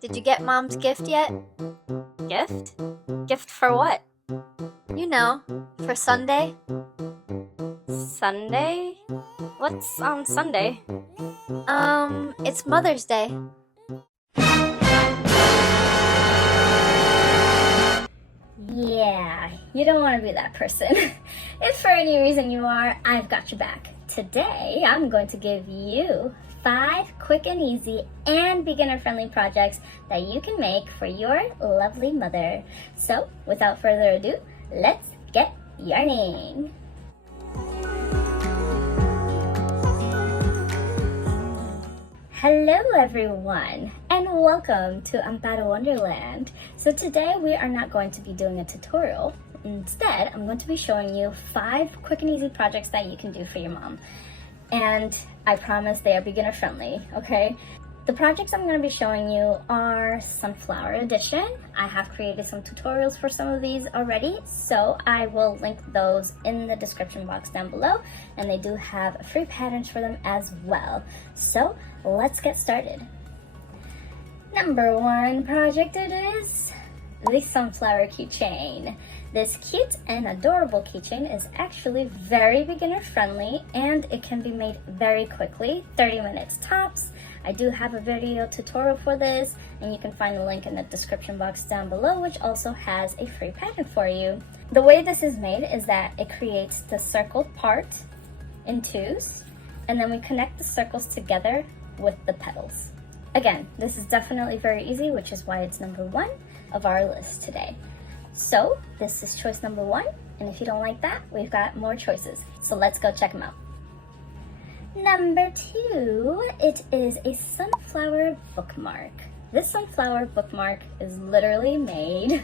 Did you get Mom's gift yet? Gift? Gift for what? You know, for Sunday. Sunday? What's on Sunday? It's Mother's Day. Yeah, you don't want to be that person. If for any reason you are, I've got your back. Today, I'm going to give you 5 quick and easy and beginner-friendly projects that you can make for your lovely mother. So, without further ado, let's get yarning. Hello everyone, and welcome to Amparo Wonderland. So today we are not going to be doing a tutorial. Instead, I'm going to be showing you 5 quick and easy projects that you can do for your mom. And I promise they are beginner friendly, okay? The projects I'm going to be showing you are Sunflower Edition. I have created some tutorials for some of these already, so I will link those in the description box down below, and they do have free patterns for them as well. So let's get started. Number 1 project it is the sunflower keychain. This cute and adorable keychain is actually very beginner friendly and it can be made very quickly, 30 minutes tops. I do have a video tutorial for this and you can find the link in the description box down below, which also has a free pattern for you. The way this is made is that it creates the circled part in 2s and then we connect the circles together with the petals. Again, this is definitely very easy, which is why it's number 1 of our list today. So this is choice number 1, and if you don't like that, we've got more choices. So let's go check them out. Number 2, it is a sunflower bookmark. This sunflower bookmark is literally made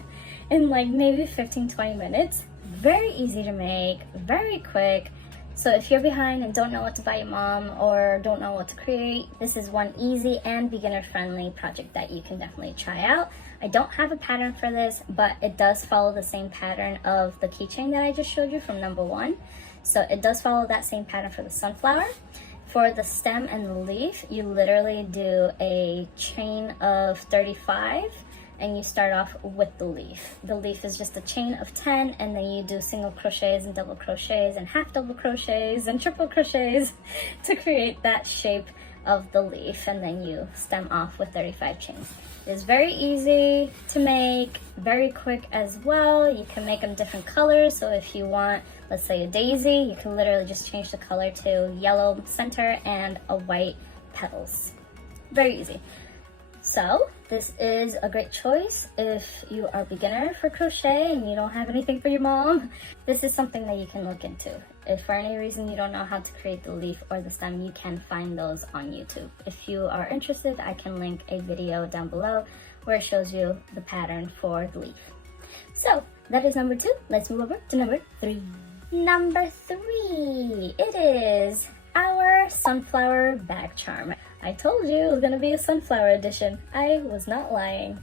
in like maybe 15-20 minutes. Very easy to make, very quick. So if you're behind and don't know what to buy your mom or don't know what to create, this is one easy and beginner-friendly project that you can definitely try out. I don't have a pattern for this, but it does follow the same pattern of the keychain that I just showed you from number 1. So it does follow that same pattern for the sunflower. For the stem and the leaf, you literally do a chain of 35 and you start off with the leaf. The leaf is just a chain of 10 and then you do single crochets and double crochets and half double crochets and triple crochets to create that shape of the leaf, and then you stem off with 35 chains. It's very easy to make, very quick as well. You can make them different colors, so if you want, let's say a daisy, you can literally just change the color to yellow center and a white petals. Very easy. So this is a great choice if you are a beginner for crochet and you don't have anything for your mom. This is something that you can look into. If for any reason you don't know how to create the leaf or the stem, you can find those on YouTube. If you are interested, I can link a video down below where it shows you the pattern for the leaf. So that is number 2. Let's move over to number 3. Number 3, it is our sunflower bag charm. I told you it was gonna be a sunflower edition. I was not lying.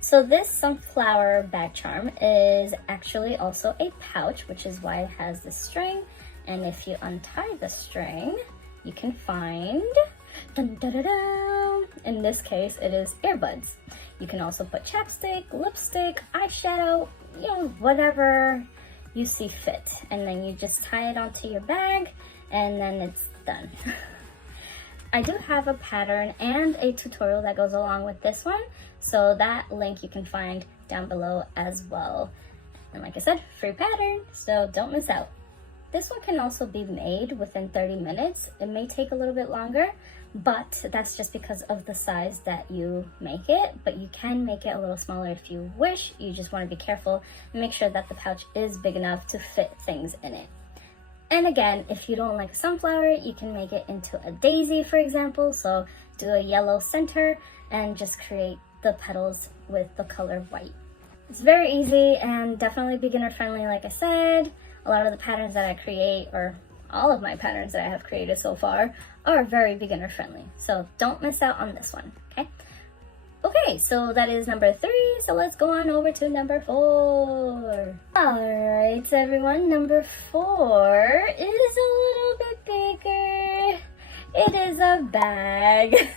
So this sunflower bag charm is actually also a pouch, which is why it has the string. And if you untie the string, you can find, dun, dun, dun, dun, in this case, it is earbuds. You can also put chapstick, lipstick, eyeshadow, whatever you see fit. And then you just tie it onto your bag and then it's done. I do have a pattern and a tutorial that goes along with this one, so that link you can find down below as well. And like I said, free pattern, so don't miss out. This one can also be made within 30 minutes. It may take a little bit longer, but that's just because of the size that you make it. But you can make it a little smaller if you wish. You just want to be careful and make sure that the pouch is big enough to fit things in it. And again, if you don't like a sunflower, you can make it into a daisy, for example. So do a yellow center and just create the petals with the color white. It's very easy and definitely beginner friendly, like I said. A lot of the patterns that I create, or all of my patterns that I have created so far, are very beginner friendly. So don't miss out on this one, okay? Okay, so that is number 3, so let's go on over to number 4. Alright, everyone, number 4 is a little bit bigger. It is a bag.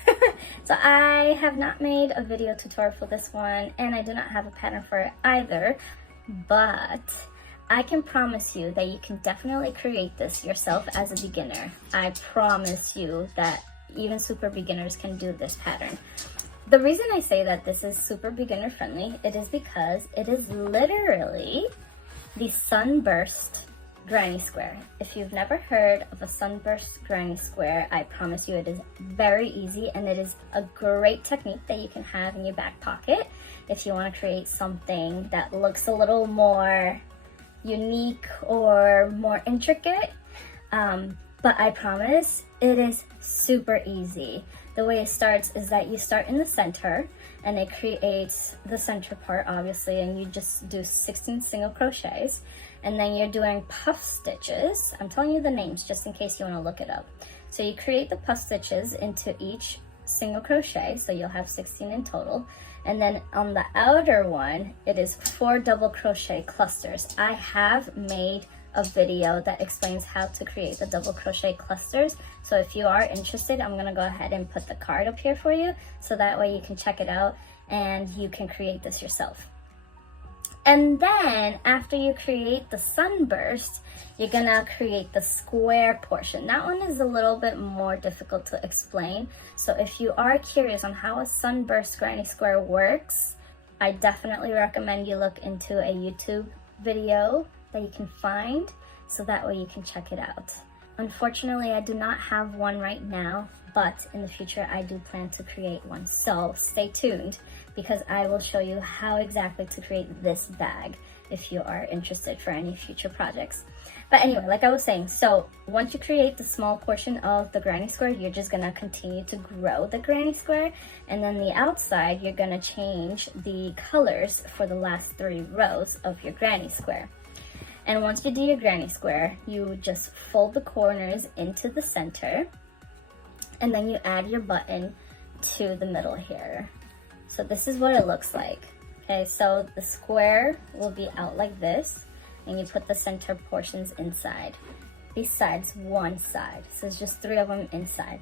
So I have not made a video tutorial for this one, and I do not have a pattern for it either, but I can promise you that you can definitely create this yourself as a beginner. I promise you that even super beginners can do this pattern. The reason I say that this is super beginner friendly, it is because it is literally the sunburst granny square. If you've never heard of a sunburst granny square, I promise you it is very easy, and it is a great technique that you can have in your back pocket if you want to create something that looks a little more unique or more intricate. But I promise it is super easy. The way it starts is that you start in the center, and it creates the center part obviously, and you just do 16 single crochets, and then you're doing puff stitches. I'm telling you the names just in case you want to look it up. So you create the puff stitches into each single crochet, so you'll have 16 in total, and then on the outer one it is 4 double crochet clusters. I have made a video that explains how to create the double crochet clusters, so if you are interested, I'm gonna go ahead and put the card up here for you, so that way you can check it out and you can create this yourself. And then after you create the sunburst, you're gonna create the square portion. That one is a little bit more difficult to explain, so if you are curious on how a sunburst granny square works, I definitely recommend you look into a YouTube video that you can find, so that way you can check it out. Unfortunately, I do not have one right now, but in the future I do plan to create one, so stay tuned because I will show you how exactly to create this bag if you are interested for any future projects. But anyway, like I was saying, so once you create the small portion of the granny square, you're just gonna continue to grow the granny square, and then the outside you're gonna change the colors for the last 3 rows of your granny square. And once you do your granny square, you just fold the corners into the center, and then you add your button to the middle here. So this is what it looks like. Okay, so the square will be out like this, and you put the center portions inside, besides one side. So it's just 3 of them inside.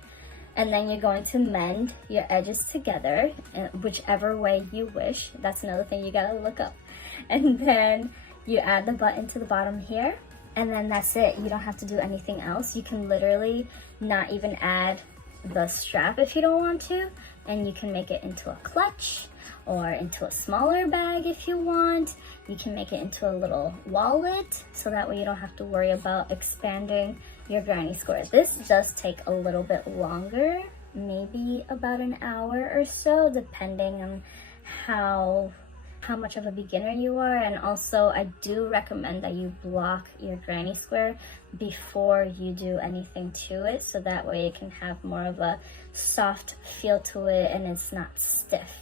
And then you're going to mend your edges together, whichever way you wish. That's another thing you gotta look up. And then you add the button to the bottom here, and then that's it. You don't have to do anything else. You can literally not even add the strap if you don't want to, and you can make it into a clutch or into a smaller bag if you want. You can make it into a little wallet, so that way you don't have to worry about expanding your granny square. This does take a little bit longer, maybe about an hour or so, depending on how much of a beginner you are. And also I do recommend that you block your granny square before you do anything to it, so that way it can have more of a soft feel to it and it's not stiff.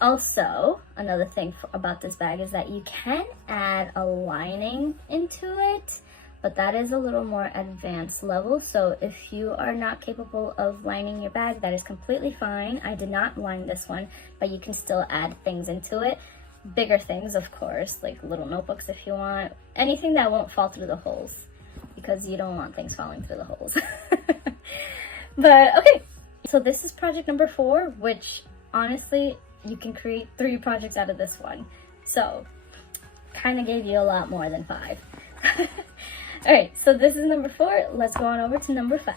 Also, another thing about this bag is that you can add a lining into it, but that is a little more advanced level. So if you are not capable of lining your bag, that is completely fine. I did not line this one, but you can still add things into it. Bigger things, of course, like little notebooks if you want. Anything that won't fall through the holes, because you don't want things falling through the holes. But okay, so this is project number 4, which honestly, you can create 3 projects out of this one. So kind of gave you a lot more than 5. Alright, so this is number 4. Let's go on over to number 5.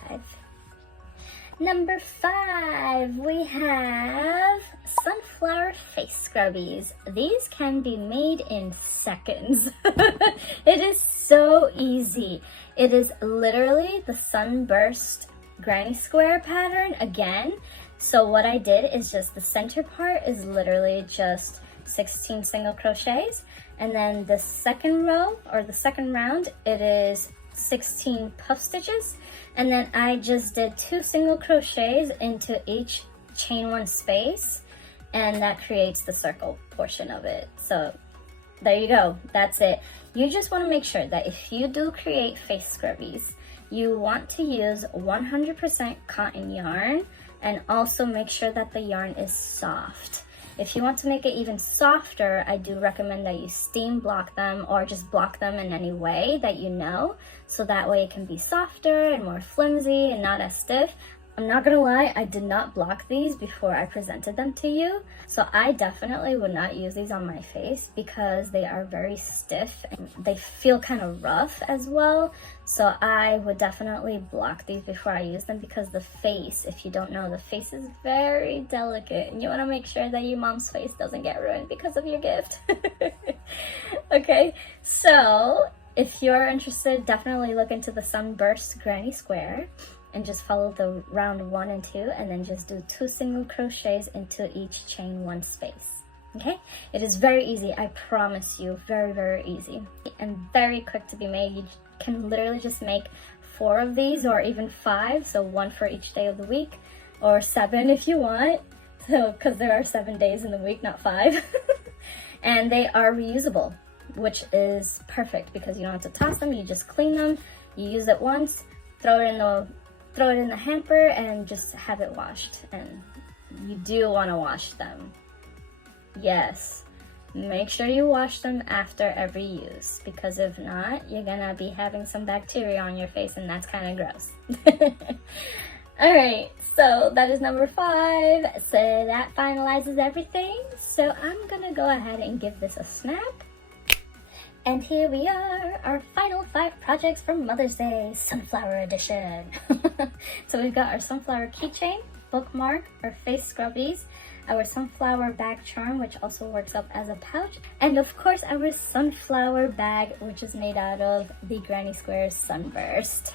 Number 5, we have sunflower face scrubbies. These can be made in seconds. It is so easy. It is literally the sunburst granny square pattern again. So what I did is just the center part is literally just 16 single crochets, and then the second row or the second round, it is 16 puff stitches, and then I just did 2 single crochets into each chain 1 space, and that creates the circle portion of it. So there you go, that's it. You just want to make sure that if you do create face scrubbies, you want to use 100% cotton yarn, and also make sure that the yarn is soft. If you want to make it even softer, I do recommend that you steam block them, or just block them in any way that you know, so that way it can be softer and more flimsy and not as stiff. I'm not gonna lie, I did not block these before I presented them to you. So I definitely would not use these on my face because they are very stiff and they feel kind of rough as well. So I would definitely block these before I use them because the face, if you don't know, the face is very delicate and you wanna make sure that your mom's face doesn't get ruined because of your gift. Okay, so if you're interested, definitely look into the Sunburst Granny Square and just follow the round 1 and 2 and then just do 2 single crochets into each chain 1 space. Okay, it is very easy, I promise you, very, very easy and very quick to be made. You can literally just make 4 of these or even 5, so 1 for each day of the week, or 7 if you want, so because there are 7 days in the week, not 5. And they are reusable, which is perfect because you don't have to toss them, you just clean them, you use it once, throw it in the hamper and just have it washed. And you do want to wash them. Yes, make sure you wash them after every use because if not, you're gonna be having some bacteria on your face and that's kind of gross. Alright, so that is number 5. So that finalizes everything. So I'm gonna go ahead and give this a snap. And here we are, our final 5 projects for Mother's Day, Sunflower Edition. So we've got our sunflower keychain, bookmark, our face scrubbies, our sunflower bag charm, which also works up as a pouch, and of course our sunflower bag, which is made out of the Granny Square Sunburst.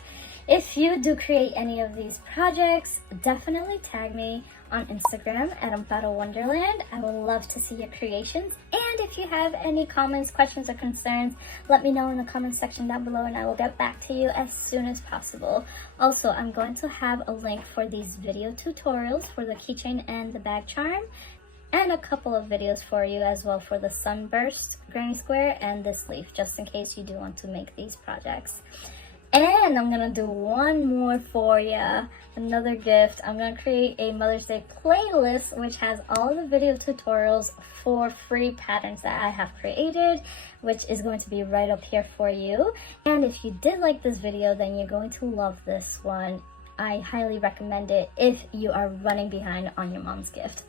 If you do create any of these projects, definitely tag me on Instagram at Amparo Wonderland. I would love to see your creations. And if you have any comments, questions, or concerns, let me know in the comment section down below and I will get back to you as soon as possible. Also, I'm going to have a link for these video tutorials for the keychain and the bag charm, and a couple of videos for you as well for the Sunburst Granny Square and this leaf, just in case you do want to make these projects. And I'm gonna do one more for you, another gift. I'm gonna create a Mother's Day playlist which has all the video tutorials for free patterns that I have created, which is going to be right up here for you. And if you did like this video, then you're going to love this one. I highly recommend it if you are running behind on your mom's gift.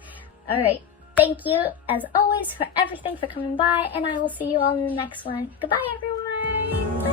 Alright, thank you as always for everything, for coming by, and I will see you all in the next one. Goodbye everyone! Bye.